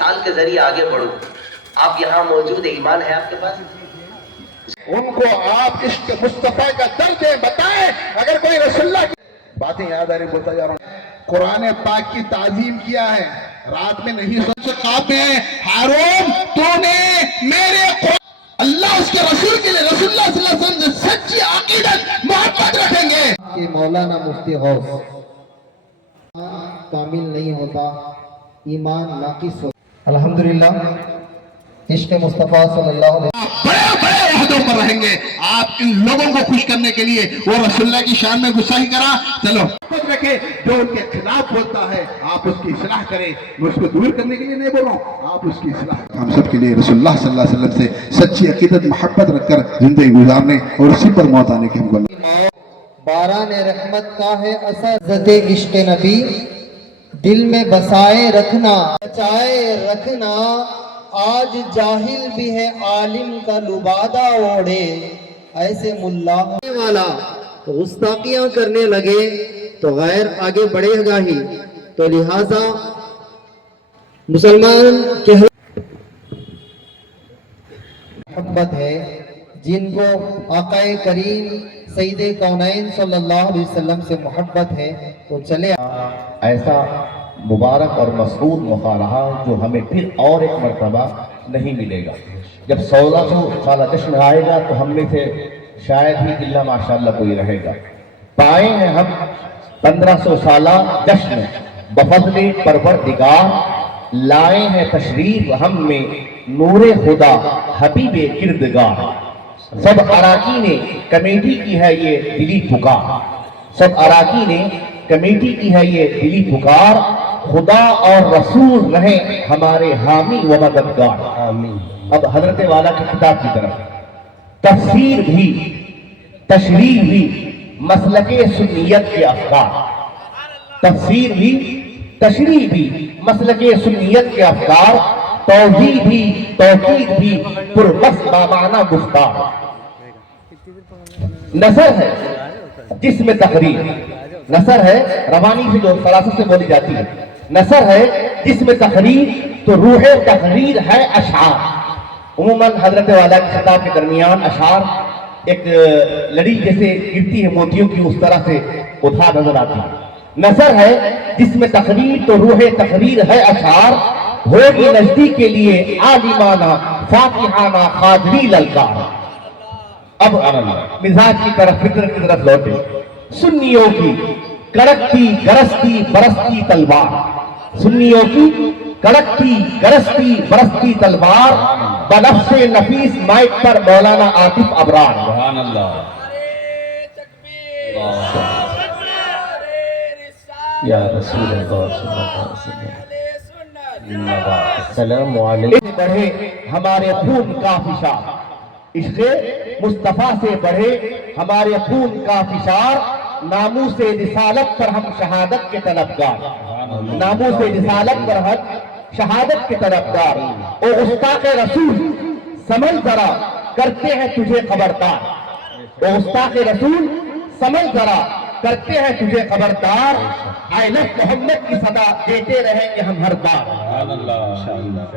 مثال کے ذریعے آگے بڑھوں. آپ یہاں موجود ہیں, ایمان ہے آپ کے پاس؟ ان کو آپ عشق مصطفیٰ کا درد بتائیں. اگر کوئی رسول اللہ کی باتیں یاد آ رہی بولتا جا رہا ہوں. قرآن پاک کی تعظیم کیا ہے, رات میں نہیں سوچ خواب میں ہارون تو نے میرے اللہ اس کے رسول کے لیے رسول اللہ صلی اللہ علیہ وسلم سے سچی عقیدت محبت رکھیں گے. کہ مولانا مفتی غوث کامل نہیں ہوتا, ایمان ناقص ہوتا. الحمدللہ عشق مصطفیٰ صلی اللہ علیہ وسلم بڑے بڑے عہدوں پر رہیں گے. آپ ان لوگوں کو خوش کرنے کے لیے وہ رسول اللہ کی شان میں غصہ ہی کرا, چلو خود رکھے. جو ان کے خلاف بولتا ہے آپ اس کی اصلاح کریں. میں اس کو دور کرنے کے لیے نہیں بول رہا ہوں, آپ اس کی اصلاح. ہم سب کے لیے رسول اللہ صلی اللہ علیہ وسلم سے سچی عقیدت محبت رکھ کر زندگی گزارنے اور اسی پر موت آنے کی ہم کو باران رحمت کا ہے اثر. عزت عشق نبی دل میں بسائے رکھنا, بچائے رکھنا. آج جاہل بھی ہے عالم کا لبادہ اوڑھے, ایسے ملا والا گستاخیاں کرنے لگے تو غیر آگے بڑھے گا ہی. تو لہذا مسلمان کے محبت ہے جن کو آقا کریم سید کونین صلی اللہ علیہ وسلم سے محبت ہے, وہ چلے. ایسا مبارک اور مسعود موقع رہا جو ہمیں پھر اور ایک مرتبہ نہیں ملے گا. جب 1600 سالہ جشن آئے گا تو ہم میں سے شاید ہی الا ماشاءاللہ کوئی رہے گا. پائے ہیں ہم 1500 سالہ جشن بفضل پروردگار, لائے ہیں تشریف ہم میں نور خدا حبیب کردگار. سب اراکین کمیٹی کی ہے یہ دلی پکار, سب اراکین کمیٹی کی ہے یہ دلی پکار. خدا اور رسول رہیں ہمارے حامی و مددگار. آمین. اب حضرت والا کی کتاب کی طرف. تفسیر بھی تشریح بھی مسلک سنیت کے افکار. تفسیر بھی تشریح بھی مسلک سنیت کے افکار. توحید بھی توحید بھی پربس بامعنی گفتار. نثر ہے جس میں تقریر, نثر ہے روانی سے جو فراست سے بولی جاتی ہے. نثر ہے جس میں تقریر تو روح تقریر ہے اشعار. عموماً حضرت والا کی خطاب کے درمیان اشعار ایک لڑی جیسے گرتی ہے موتیوں کی, اس طرح سے اٹھا نظر آتی ہے. نثر ہے جس میں تقریر تو روح تقریر ہے اشعار. ہوگی نزدیک کے لیے عالمانہ فاتحانہ خاضری للکار. اب مزاج کی طرف فطرت کی طرف لوٹے. سنیوں کی کڑکتی گرستی برستی تلوار, سنیوں کی کڑکتی گرستی برستی تلوار. بنفس نفیس مائک پر مولانا عاطف ابرار. سبحان اللہ. یا رسول اللہ صلی اللہ علیہ وسلم. السلام علیکم. بڑھے ہمارے خون کا فشار, عشق مصطفیٰ سے بڑھے ہمارے خون کا فشار. ناموس رسالت پر ہم شہادت کے طلبگار, ناموس رسالت پر ہم شہادت کے طلبگار. او گستاخ رسول سمجھ ذرا کرتے ہیں تجھے خبردار. او گستاخ رسول سمجھ ذرا کرتے ہیں تجھے خبردار. آئے لفظ محمد کی صدا دیتے رہیں گے ہم ہر بار.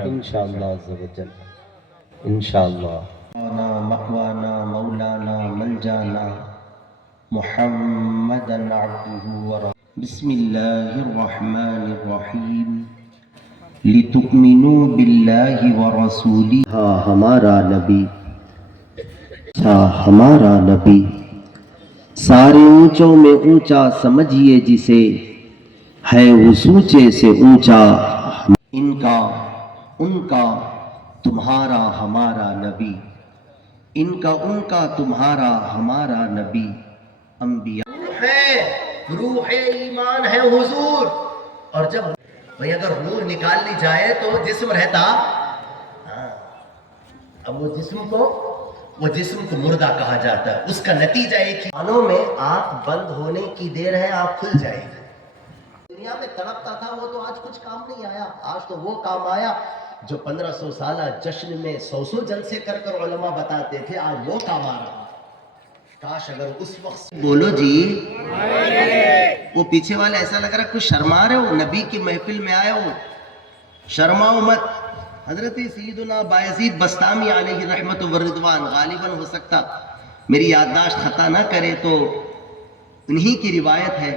انشاءاللہ عز و جل انشاءاللہ. مقوانا مولانا ملجانا محمدا عبده ورسوله. بسم اللہ الرحمن الرحیم. لتؤمنوا باللہ ورسولہ. ہاں ہمارا نبی, ہاں ہمارا نبی سارے اونچوں میں اونچا سمجھیے جسے, ہے اس اونچے سے اونچا. ان کا ان کا تمہارا ہمارا نبی, ان کا ان کا تمہارا ہمارا نبی. انبیاء ہے روح ایمان ہے حضور. اور جب بھئی اگر روح نکال لی جائے تو جسم رہتا. اب وہ جسم کو مردہ کہا جاتا ہے. اس کا نتیجہ ایک ہی, کانوں میں آنکھ بند ہونے کی دیر ہے, آپ کھل جائے گا. دنیا میں تڑپتا تھا وہ تو آج کچھ کام نہیں آیا. آج تو وہ کام آیا جو 1500 سالہ جشن میں 100 جلسے کر کر علماء بتاتے تھے, آج وہ کام آ رہا. کاش اگر اس وقت بولو جی. وہ پیچھے والے ایسا لگ رہا ہے کچھ شرما رہے ہو, نبی کی محفل میں آئے ہو. شرماؤ مت. حضرت سیدنا بایزید بستامی علیہ رحمت و رضوان، غالباً ہو سکتا میری یادداشت خطا نہ کرے تو انہی کی روایت ہے،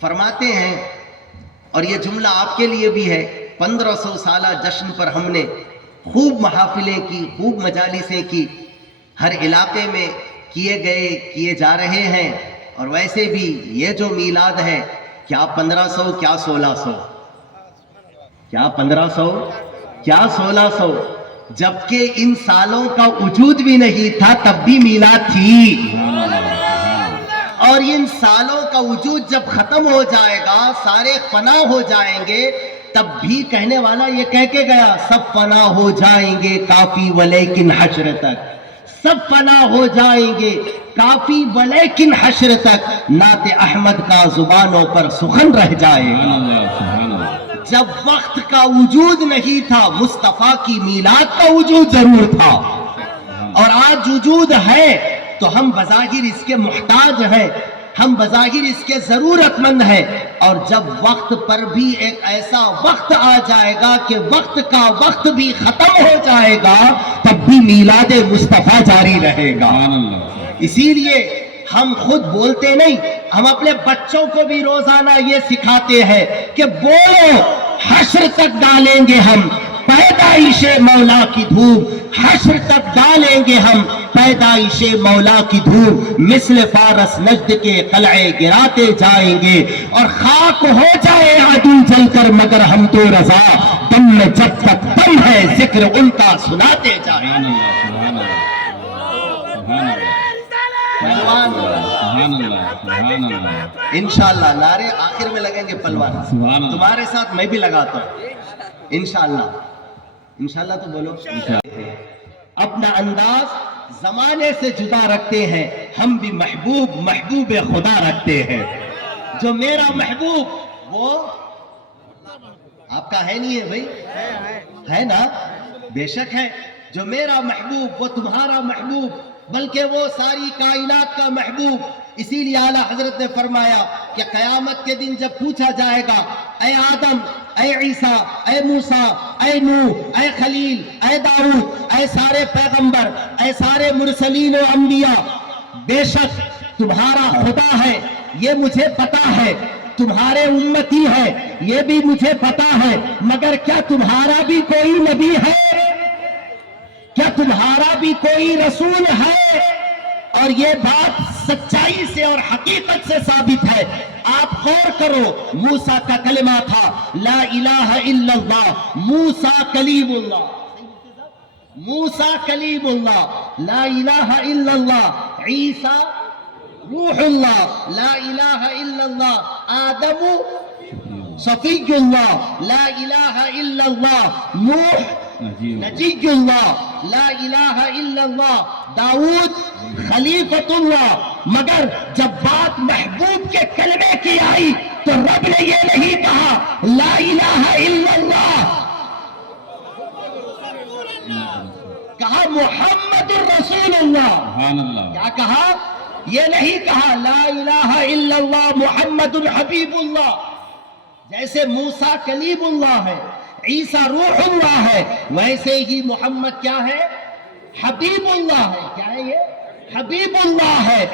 فرماتے ہیں، اور یہ جملہ آپ کے لیے بھی ہے، 1500 سالہ جشن پر ہم نے خوب محافلیں کی، خوب مجالسیں کی، ہر علاقے میں کیے جا رہے ہیں. اور ویسے بھی یہ جو میلاد ہے، کیا 1500 کیا 1600، کیا 1500 کیا 1600، جبکہ ان سالوں کا وجود بھی نہیں تھا تب بھی میلاد تھی. اور ان سالوں کا وجود جب ختم ہو جائے گا، سارے فنا ہو جائیں گے، تب بھی کہنے والا یہ کہہ کے گیا، سب فنا ہو جائیں گے کافی ولیکن حشر تک، سب فنا ہو جائیں گے کافی ولیکن حشر تک، نعت احمد کا زبانوں پر سخن رہ جائے گا. جب وقت کا وجود نہیں تھا، مصطفیٰ کی میلاد کا وجود ضرور تھا، اور آج وجود ہے تو ہم بظاہر اس کے محتاج ہیں، ہم بظاہر اس کے ضرورت مند ہیں. اور جب وقت پر بھی ایک ایسا وقت آ جائے گا کہ وقت کا وقت بھی ختم ہو جائے گا، تب بھی میلاد مصطفیٰ جاری رہے گا. اسی لیے ہم خود بولتے نہیں، ہم اپنے بچوں کو بھی روزانہ یہ سکھاتے ہیں کہ بولو، حشر تک ڈالیں گے ہم پیدائش مولا کی دھوم، حشر تک ڈالیں گے ہم پیدائش مولا کی دھوم. مثل فارس نجد کے قلعے گراتے جائیں گے، اور خاک ہو جائے عدو جل کر، مگر ہم تو رضا، دم میں جب تک دم ہے ذکر ان کا سناتے جائیں گے. انشاءاللہ نعرے آخر میں لگیں گے پلوان، تمہارے ساتھ میں بھی لگاتا ہوں انشاءاللہ. انشاءاللہ تو بولو. اپنا انداز زمانے سے جدا رکھتے ہیں، ہم بھی محبوب خدا رکھتے ہیں. جو میرا محبوب وہ آپ کا ہے نہیں ہے بھائی، ہے نا؟ بے شک ہے. جو میرا محبوب وہ تمہارا محبوب، بلکہ وہ ساری کائنات کا محبوب. اسی لیے اعلیٰ حضرت نے فرمایا کہ قیامت کے دن جب پوچھا جائے گا، اے آدم، اے عیسیٰ، اے موسیٰ، اے نوح، اے خلیل، اے داؤد، اے سارے پیغمبر، اے سارے مرسلین و انبیاء، بے شک تمہارا خدا ہے، یہ مجھے پتا ہے، تمہارے امتی ہے، یہ بھی مجھے پتا ہے، مگر کیا تمہارا بھی کوئی نبی ہے؟ کیا تمہارا بھی کوئی رسول ہے؟ اور یہ بات سچائی سے اور حقیقت سے ثابت ہے. آپ غور کرو، موسیٰ کا کلمہ تھا لا الہ الا اللہ، موسیٰ کلیم اللہ، موسیٰ کلیم اللہ، لا الہ الا اللہ، عیسیٰ روح اللہ، لا الہ الا اللہ، آدم صفی اللہ، لا الہ الا اللہ، نوح نجی اللہ، لا الہ الا اللہ، داؤد خلیفۃ اللہ. مگر جب بات محبوب کے کلمے کی آئی تو رب نے یہ نہیں کہا لا الہ الا اللہ، کہا محمد الرسول اللہ. کیا کہا؟ یہ نہیں کہا لا الہ الا اللہ محمد الحبیب اللہ. جیسے موسیٰ کلیم اللہ ہے، عیسیٰ روح اللہ ہے، ویسے ہی محمد کیا ہے؟ حبیب اللہ ہے. کیا ہے یہ؟ حبیب اللہ ہے.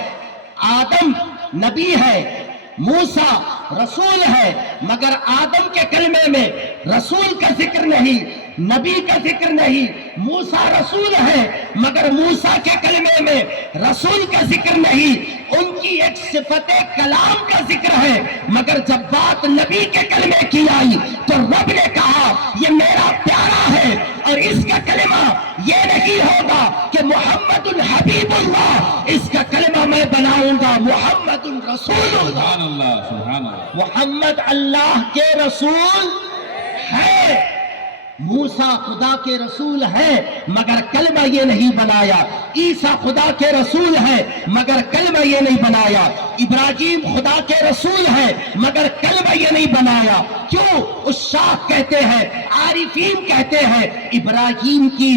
آدم نبی ہے، موسیٰ رسول ہے، مگر آدم کے کلمے میں رسول کا ذکر نہیں، نبی کا ذکر نہیں. موسیٰ رسول ہے مگر موسیٰ کے کلمے میں رسول کا ذکر نہیں. ان کی ایک صفت کلام کا ذکر ہے، مگر جب بات نبی کے کلمے کی آئی تو رب نے کہا یہ میرا پیارا ہے، اور اس کا کلمہ یہ نہیں ہوگا کہ محمد الحبیب اللہ، اس کا کلمہ میں بناؤں گا محمد الرسول اللہ. محمد اللہ کے رسول ہے، موسیٰ خدا کے رسول ہے مگر کلمہ یہ نہیں بنایا. عیسیٰ خدا کے رسول ہے مگر کلمہ یہ نہیں بنایا. ابراہیم خدا کے رسول ہے مگر کلمہ یہ نہیں بنایا. کیوں؟ اس شاہ کہتے ہیں، عارفین کہتے ہیں، ابراہیم کی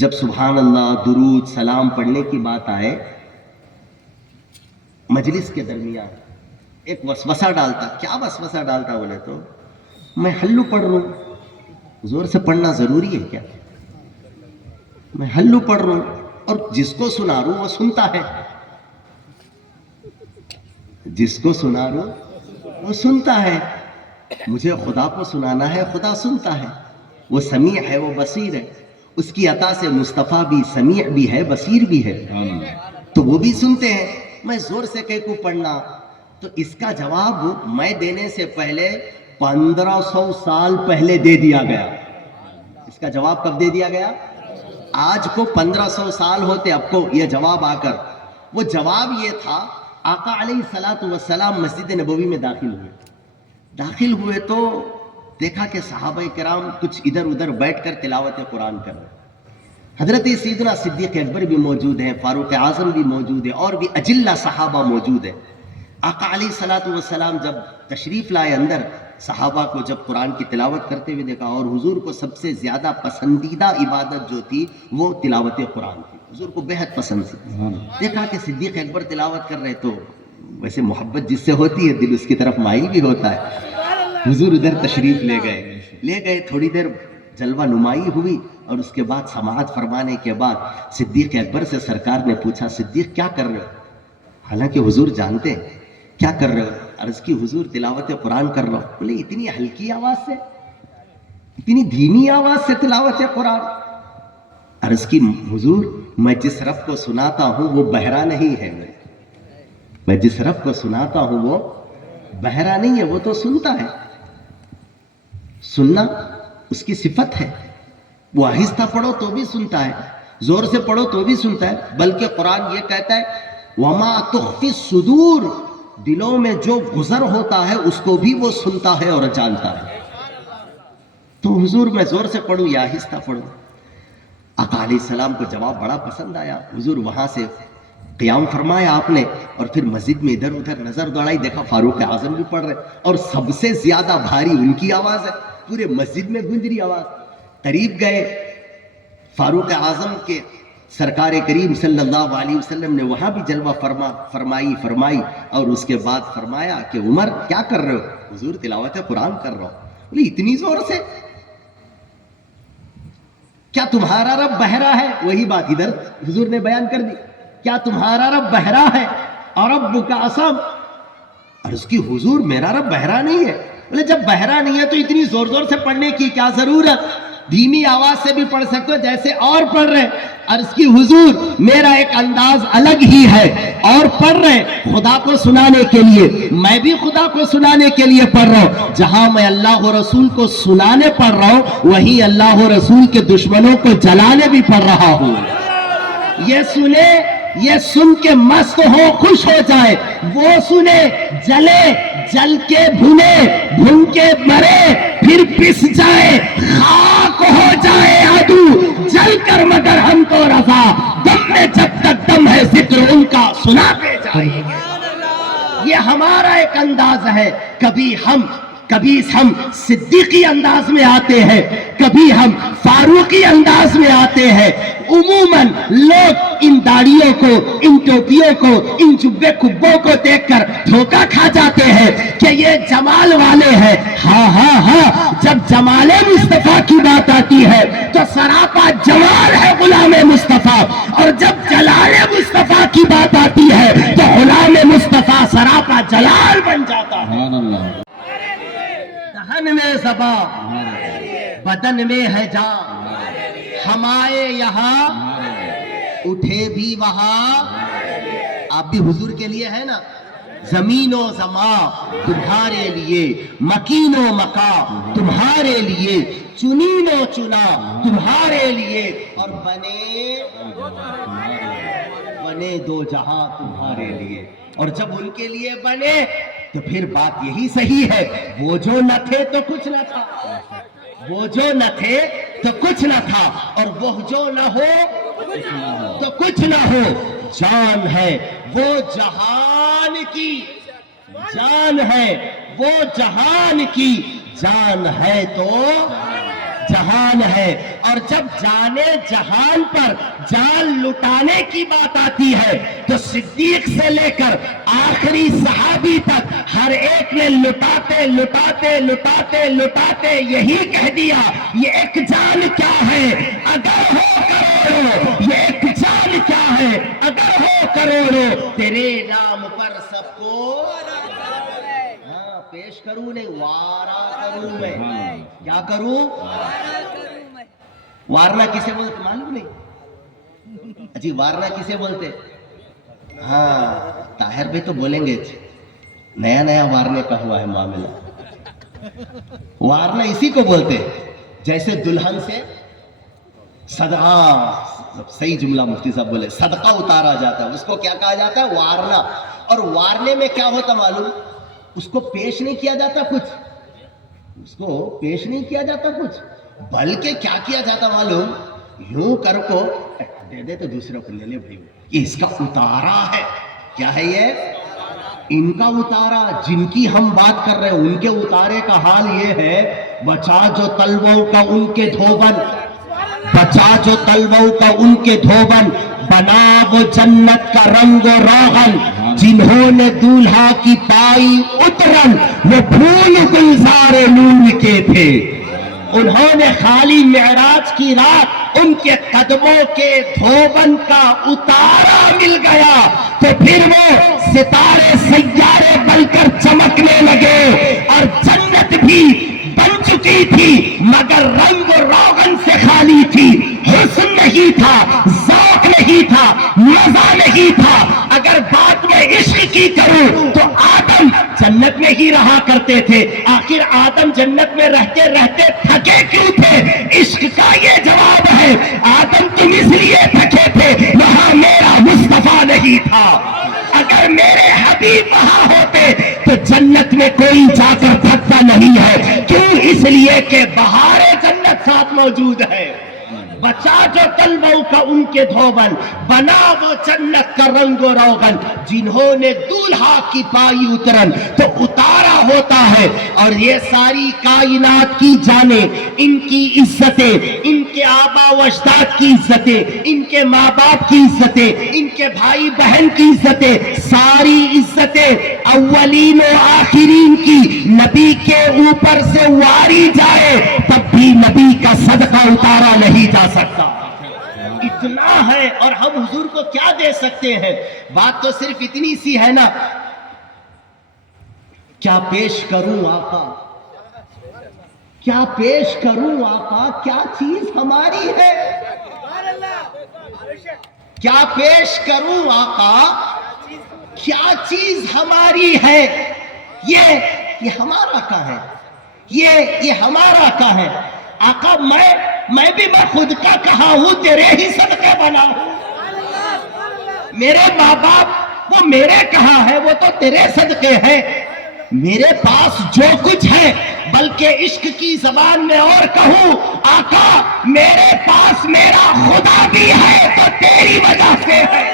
جب سبحان اللہ درود سلام پڑھنے کی بات آئے مجلس کے درمیان ایک وسوسہ ڈالتا. کیا وسوسہ ڈالتا بولے تو میں ہلو پڑھ رہا ہوں, زور سے پڑھنا ضروری ہے کیا؟ میں ہلو پڑھ رہا ہوں اور جس کو سنا رہا ہوں وہ سنتا ہے, جس کو سنا رہا ہوں وہ سنتا ہے. مجھے خدا کو سنانا ہے, خدا سنتا ہے, وہ سمیع ہے, وہ بصیر ہے. اس کی عطا سے مصطفیٰ بھی سمیع بھی ہے, بصیر بھی ہے, تو وہ بھی سنتے ہیں. میں زور سے کہہ کو پڑھنا, تو اس کا جواب میں دینے سے پہلے 1500 سال پہلے دے دیا گیا. اس کا جواب کب دے دیا گیا؟ آج کو 1500 سال ہوتے اب کو یہ جواب آ کر. وہ جواب یہ تھا, آقا علیہ الصلوۃ والسلام مسجد نبوی میں داخل ہوئے تو دیکھا کہ صحابہ کرام کچھ ادھر ادھر بیٹھ کر تلاوت قرآن کر رہے. حضرت سیدنا صدیق اکبر بھی موجود ہیں, فاروق اعظم بھی موجود ہے, اور بھی اجلہ صحابہ موجود ہیں. آقا علیہ الصلوۃ والسلام جب تشریف لائے اندر, صحابہ کو جب قرآن کی تلاوت کرتے ہوئے دیکھا, اور حضور کو سب سے زیادہ پسندیدہ عبادت جو تھی وہ تلاوت قرآن تھی, حضور کو بہت پسند تھی. دیکھا کہ صدیق اکبر تلاوت کر رہے, تو ویسے محبت جس سے ہوتی ہے دل اس کی طرف مائل بھی ہوتا ہے. حضور ادھر تشریف لے گئے, تھوڑی دیر جلوہ نمائی ہوئی, اور اس کے بعد سماعت فرمانے کے بعد صدیق اکبر سے سرکار نے پوچھا, صدیق کیا کر رہے ہو؟ حالانکہ حضور جانتے ہیں کیا کر رہے ہو. عرض کی حضور تلاوت قرآن کر رہا ہوں. بولے اتنی ہلکی آواز سے, اتنی دھیمی آواز سے تلاوت قرآن؟ عرض کی حضور میں جس رب کو سناتا ہوں وہ بہرا نہیں ہے, میں جس رب کو سناتا ہوں وہ بہرا نہیں ہے, وہ تو سنتا ہے. سننا اس کی صفت ہے. وہ آہستہ پڑھو تو بھی سنتا ہے, زور سے پڑھو تو بھی سنتا ہے. بلکہ قرآن یہ کہتا ہے وما تخفی الصدور, دلوں میں جو گزر ہوتا ہے اس کو بھی وہ سنتا ہے اور جانتا ہے. تو حضور میں زور سے پڑھوں یا آہستہ پڑھوں؟ آقا علیہ السلام کو جواب بڑا پسند آیا. حضور وہاں سے قیام فرمایا آپ نے, اور پھر مسجد میں ادھر ادھر نظر دوڑائی, دیکھا فاروق اعظم بھی پڑھ رہے, اور سب سے زیادہ بھاری ان کی آواز ہے, پورے مسجد میں گونج رہی آواز. قریب گئے, فاروق اعظم کے سرکار کریم صلی اللہ علیہ وسلم نے وہاں بھی جلوہ فرمائی, اور اس کے بعد فرمایا کہ عمر کیا کر رہے ہو؟ حضور تلاوت قرآن کر رہا ہوں. بولے اتنی زور سے؟ کیا تمہارا رب بہرا ہے؟ وہی بات ادھر حضور نے بیان کر دی, کیا تمہارا رب بہرا ہے؟ اور ربک اصم. عرض کی حضور میرا رب بہرا نہیں ہے. بولے جب بہرا نہیں ہے تو اتنی زور زور سے پڑھنے کی کیا ضرورت؟ دھیمی آواز سے بھی پڑھ سکتے ہو جیسے اور پڑھ رہے. عرض کی حضور میرا ایک انداز الگ ہی ہے, اور پڑھ رہے خدا کو سنانے کے لیے, میں بھی خدا کو سنانے کے لیے پڑھ رہا ہوں. جہاں میں اللہ و رسول کو سنانے پڑھ رہا ہوں, وہیں اللہ و رسول کے دشمنوں کو جلانے بھی پڑھ رہا ہوں. یہ سنے, یہ سن کے مست ہو خوش ہو جائے, وہ سنے جلے جل کے بھنے بھن کے مرے, پھر پس جائے خاک ہو جائے عدو, جل کر مگر ہم تو رضا, دم میں جب تک دم ہے ذکر ان کا سناتے جائیں گے. یہ ہمارا ایک انداز ہے. کبھی ہم صدیقی انداز میں آتے ہیں, کبھی ہم فاروقی انداز میں آتے ہیں. عموماً لوگ ان داڑیوں کو, ان ٹوپیوں کو, ان جبے کبوں کو دیکھ کر دھوکہ کھا جاتے ہیں کہ یہ جمال والے ہیں. ہاں, جب جمال مصطفیٰ کی بات آتی ہے تو سراپا جمال ہے غلام مصطفیٰ, اور جب جلال مصطفیٰ کی بات آتی ہے تو غلام مصطفیٰ سراپا جلال بن جاتا ہے. دہن میں زبان, بدن میں ہے جان, ہم آئے یہاں اٹھے بھی وہاں. آپ بھی حضور کے لیے ہے نا. زمین و زمان تمہارے لیے, مکین و مکان تمہارے لیے, چنین و چنا تمہارے لیے, اور بنے دو جہاں تمہارے لیے. اور جب ان کے لیے بنے تو پھر بات یہی صحیح ہے, وہ جو نہ تھے تو کچھ نہ تھا, وہ جو نہ تھے تو کچھ نہ تھا, اور وہ جو نہ ہو تو کچھ نہ ہو. جان ہے وہ جہان کی, جان ہے وہ جہان کی, جان ہے تو جہان ہے. اور جب جانے جہان پر جان لٹانے کی بات آتی ہے تو صدیق سے لے کر آخری صحابی تک ہر ایک نے لٹاتے لٹاتے لٹاتے لٹاتے یہی کہہ دیا یہ ایک جان کیا ہے اگر ہو کروڑوں، یہ ایک جان کیا ہے اگر ہو کروڑوں، تیرے نام پر سب کو ہاں پیش کروں نہیں وارا کروں میں، کیا کروں؟ وارنا کسے بولتے معلوم نہیں؟ جی وارنا کسے بولتے؟ ہاں طاہر بھی تو بولیں گے، نیا نیا وارنے کا ہوا ہے معاملہ۔ وارنا اسی کو بولتے جیسے دلہن سے صدقہ، صحیح جملہ مفتی صاحب بولے، صدقہ اتارا جاتا ہے، اس کو کیا کہا جاتا ہے؟ وارنا۔ اور وارنے میں کیا ہوتا معلوم؟ اس کو پیش نہیں کیا جاتا کچھ، اس کو پیش نہیں کیا جاتا کچھ، بلکہ کیا کیا جاتا معلوم؟ یوں کر کو دے دے تو دوسرے کو لے لے بھائی، یہ اس کا اتارا ہے۔ کیا ہے یہ؟ ان کا اتارا، جن کی ہم بات کر رہے ہیں ان کے اتارے کا حال یہ ہے، بچا جو تلووں کا ان کے دھوبن، بچا جو تلووں کا ان کے دھوبن، بنا وہ جنت کا رنگ و روغن، جنہوں نے دولہا کی پائی اترن وہ پھول گلزار نور کے تھے۔ انہوں نے خالی معراج کی رات ان کے قدموں کے دھوبن کا اتارا مل گیا تو پھر وہ ستارے سیارے بن کر چمکنے لگے، اور جنت بھی بن چکی تھی مگر رنگ و روغن سے خالی تھی، حسن نہیں تھا، ذوق نہیں تھا، مزہ نہیں تھا۔ اگر بات میں عشق کی کروں تو آدم جنت میں ہی رہا کرتے تھے، آخر آدم جنت میں رہتے رہتے تھکے کیوں تھے؟ عشق کا یہ جواب ہے، آدم تم اس لیے تھکے تھے وہاں میرا مصطفیٰ نہیں تھا۔ اگر میرے حبیب وہاں ہوتے تو جنت میں کوئی جا کر تھکتا نہیں ہے، کیوں؟ اس لیے کہ بہار جنت ساتھ موجود ہے۔ بچا جو تلووں کا ان کے دھوبن، بنا وہ جنت کا رنگ و روغن، جنہوں نے دولہا کی پائی اترن، تو اتارا ہوتا ہے۔ اور یہ ساری کائنات کی جانیں، ان کی عزتیں، ان کے آبا و اجداد کی عزتیں، ان کے ماں باپ کی عزتیں، ان کے بھائی بہن کی عزتیں، ساری عزتیں اولین و آخرین کی نبی کے اوپر سے واری جائے تب بھی نبی کا صدقہ اتارا نہیں جا سکتا۔ اتنا ہے، اور ہم حضور کو کیا دے سکتے ہیں؟ بات تو صرف اتنی سی ہے نا، کیا پیش کروں آقا، کیا پیش کروں آقا، کیا چیز ہماری ہے؟ کیا پیش کروں آقا، کیا چیز ہماری ہے؟ یہ ہمارا کا ہے، یہ ہمارا کا ہے۔ آقا میں بھی میں خود کا کہا ہوں، تیرے ہی صدقے بنا ہوں۔ میرے ماں باپ وہ میرے کہا ہے، وہ تو تیرے صدقے ہے۔ میرے پاس جو کچھ ہے، بلکہ عشق کی زبان میں اور کہوں، آقا میرے پاس میرا خدا بھی ہے تو تیری وجہ سے ہے،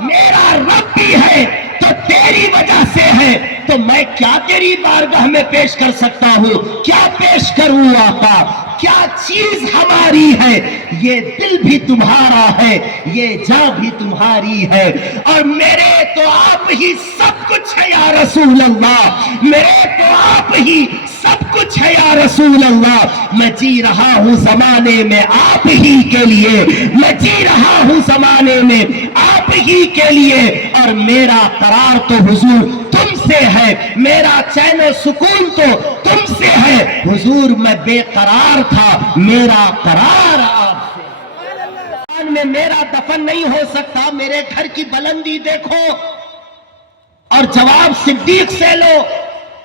میرا رب بھی ہے تو تیری وجہ سے ہے۔ تو میں کیا تیری بارگاہ میں پیش کر سکتا ہوں؟ کیا پیش کروں آقا؟ کیا چیز ہماری ہے؟ یہ دل بھی تمہارا ہے، یہ جاں بھی تمہاری ہے، اور میرے تو آپ ہی سب کچھ ہے یا رسول اللہ، میرے تو آپ ہی سب کچھ ہے یا رسول اللہ۔ میں جی رہا ہوں زمانے میں آپ ہی کے لیے، میں جی رہا ہوں زمانے میں آپ ہی کے لیے، اور میرا قرار تو حضور تم سے ہے، میرا چین و سکون تو تم سے ہے۔ حضور میں بے قرار تھا، میرا قرار آپ سے۔ میں میرا دفن نہیں ہو سکتا، میرے گھر کی بلندی دیکھو، اور جواب صدیق سے لو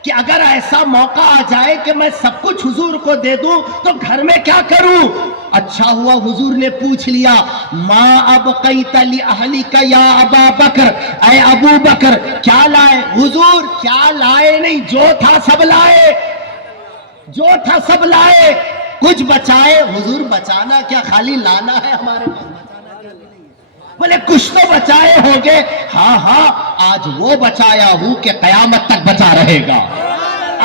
کہ اگر ایسا موقع آ جائے کہ میں سب کچھ حضور کو دے دوں تو گھر میں کیا کروں؟ اچھا ہوا حضور نے پوچھ لیا، ما ابقیت لأہلک یا ابا بکر، اے ابو بکر کیا لائے؟ حضور کیا لائے نہیں، جو تھا سب لائے، جو تھا سب لائے، کچھ بچائے؟ حضور بچانا کیا، خالی لانا ہے ہمارے پاس، بولے کچھ تو بچائے ہوگے؟ ہاں آج وہ بچایا ہوں کہ قیامت تک بچا رہے گا،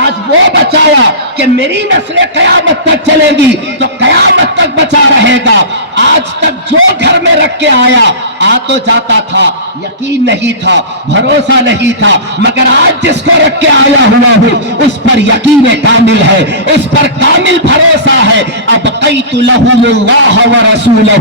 آج وہ بچایا کہ میری نسلیں قیامت تک چلے گی تو قیامت تک بچا رہے گا. آج تک جو گھر میں رکھ کے آیا آ تو جاتا تھا, یقین نہیں تھا, بھروسہ نہیں تھا, مگر آج جس کو رکھ کے آیا ہوا ہوں اس پر یقین کامل ہے, اس پر کامل بھروسہ ہے. ابقیت لہم اللہ ورسولہ.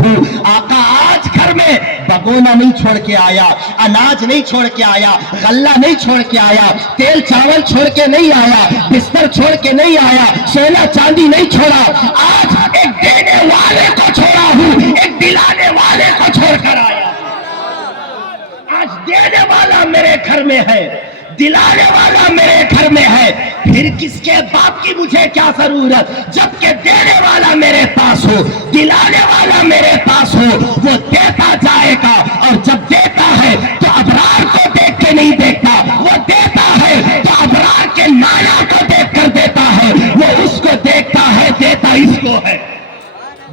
آقا آج گھر میں بگونا نہیں چھوڑ کے آیا, اناج نہیں چھوڑ کے آیا, غلہ نہیں چھوڑ کے آیا, تیل چاول چھوڑ کے نہیں آیا, بستر چھوڑ کے نہیں آیا, سونا چاندی نہیں چھوڑا. آج ایک دینے والے کو چھوڑا ہوں, ایک دلانے والے کو چھوڑ کر آیا. آج دینے والا میرے گھر میں ہے, دلانے والا میرے گھر میں ہے, پھر کس کے باپ کی مجھے کیا ضرورت, جبکہ دینے والا میرے پاس ہو, دلانے والا میرے پاس ہو. وہ دیتا جائے گا, اور جب دیتا ہے تو ابرار کو دیکھ کے نہیں دیکھتا, وہ دیتا ہے تو ابرار کے نانا کو دیکھ کر دیتا ہے. وہ اس کو دیکھتا ہے, دیتا اس کو ہے,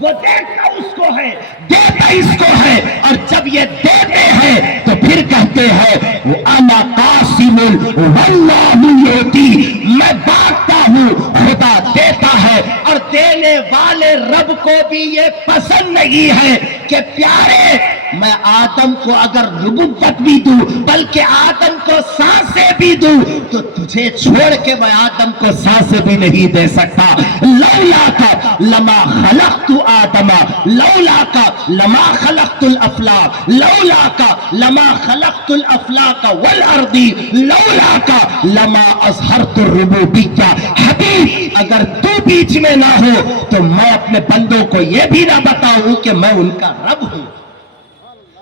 وہ دیکھتا اس کو ہے, دیتا اس کو ہے. اور جب یہ دیتے ہیں تو پھر کہتے ہیں انا قاسم واللہ یؤتی, میں بانٹتا ہوں, خدا دیتا ہے. اور دینے والے رب کو بھی یہ پسند نہیں ہے کہ پیارے میں آدم کو اگر نبوت بھی دوں, بلکہ آدم کو سانسیں بھی دوں, تو تجھے چھوڑ کے میں آدم کو سانسیں بھی نہیں دے سکتا. لولا کا لما خلقت آدم, لولا کا لما خلقت الافلاق, لولا کا لما خلقت الافلاق والارض, لولا کا لما اظہرت الربوبیہ. حبیب اگر تو بیچ میں نہ ہو تو میں اپنے بندوں کو یہ بھی نہ بتاؤں کہ میں ان کا رب ہوں.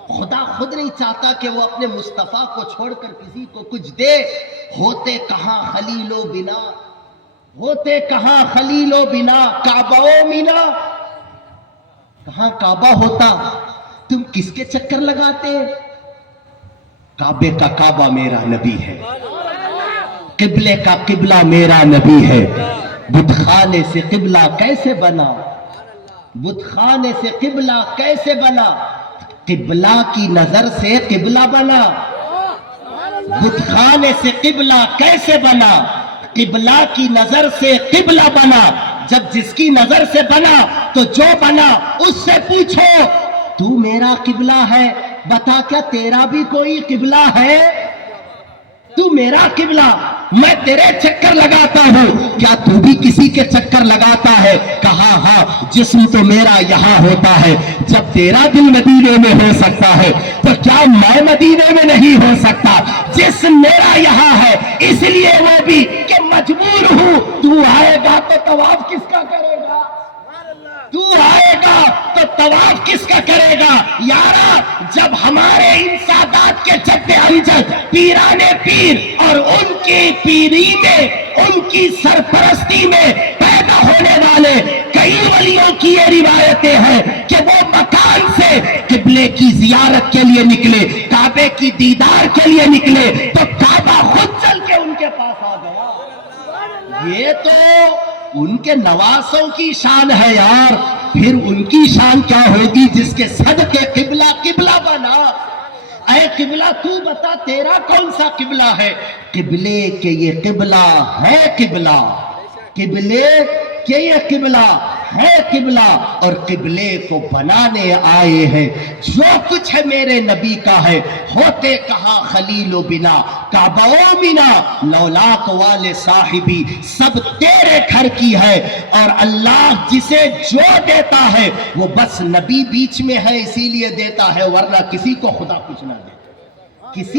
خدا خود نہیں چاہتا کہ وہ اپنے مصطفیٰ کو چھوڑ کر کسی کو کچھ دے. ہوتے کہاں خلیل و بنا, ہوتے کہاں خلیل و بنا, کعبہ و مینا. کہاں کعبہ ہوتا, تم کس کے چکر لگاتے. کعبے کا کعبہ میرا نبی ہے, قبلے کا قبلہ میرا نبی ہے. بت خانے سے قبلہ کیسے بنا, بت خانے سے قبلہ کیسے بنا, قبلہ کی نظر سے قبلہ بنا. بت خانے سے قبلہ کیسے بنا, قبلہ کی نظر سے قبلہ بنا. جب جس کی نظر سے بنا تو جو بنا اس سے پوچھو تو میرا قبلہ ہے, بتا کیا تیرا بھی کوئی قبلہ ہے. تو میرا قبلہ, میں تیرے چکر لگاتا ہوں, کیا تو بھی کسی کے چکر لگاتا ہے. کہا ہاں, جسم تو میرا یہاں ہوتا ہے. جب تیرا دل مدینے میں ہو سکتا ہے تو کیا میں مدینے میں نہیں ہو سکتا. جسم میرا یہاں ہے, اس لیے وہ بھی کہ مجبور ہوں. تو آئے گا تو طواف کس کا کرے گا, تو آئے گا تو طواف کس کا کرے گا. یارا جب ہمارے ان سادات کے جد امجد پیرانے پیر اور ان کی پیری میں, ان کی سرپرستی میں پیدا ہونے والے کئی ولیوں کی یہ روایتیں ہیں کہ وہ مکان سے قبلے کی زیارت کے لیے نکلے, کعبے کی دیدار کے لیے نکلے تو کعبہ خود چل کے ان کے پاس آ گیا. یہ تو ان کے نواسوں کی شان ہے یار, پھر ان کی شان کیا ہوگی جس کے صدقے قبلہ قبلہ بنا. اے قبلہ تو بتا تیرا کون سا قبلہ ہے. قبلے کے یہ قبلہ ہے قبلہ, قبلے کے یہ قبلہ ہے قبلہ, اور قبلے کو بنانے آئے ہیں. جو کچھ ہے میرے نبی کا ہے, ہوتے کہاں خلیل و بنا, کعبہ و مینا, لولاک والے صاحبی, سب تیرے گھر کی ہے. اور اللہ جسے جو دیتا ہے وہ بس نبی بیچ میں ہے اسی لیے دیتا ہے, ورنہ کسی کو خدا کچھ نہ دے. کسی